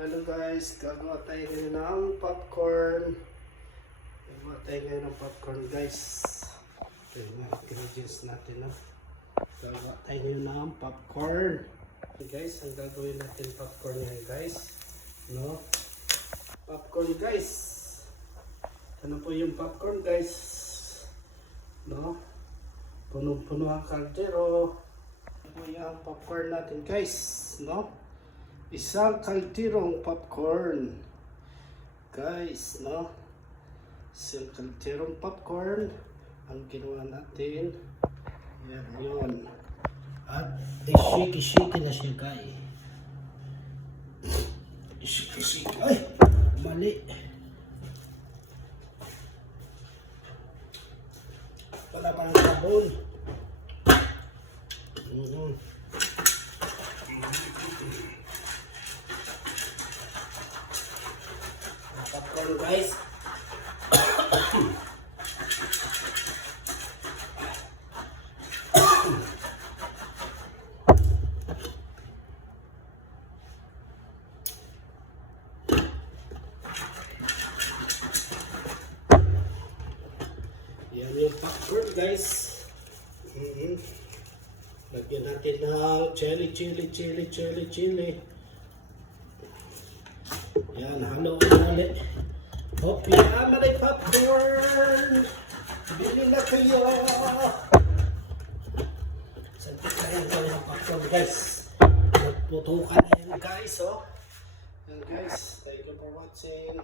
Hello guys, gagawa tayo ngayon ng popcorn. Gagawa tayo ngayon ng popcorn guys. Okay, mga ingredients natin na. Gagawa tayo ngayon ng popcorn. Okay guys, ang gagawin natin popcorn ngayon guys. No? Popcorn guys. Ano po yung popcorn guys? No? Puno-puno ang kaldero. Ano po yung popcorn natin guys? No? Isang kalderong popcorn. Guys, no? Isang kalderong popcorn ang ginawa natin. Yan, yun. At i-shake na siya, guys. I-shake. Ay! Mali. Wala pa ng sabon. Popcorn guys. Yan yung popcorn guys. Lagyan natin ng chili. Yan, halo ulit. Hope you have my popcorn. Bili na kayo. Santik na yan kayo ng popcorn guys. Nagputukan na yan guys, oh. Yan guys, thank you for watching.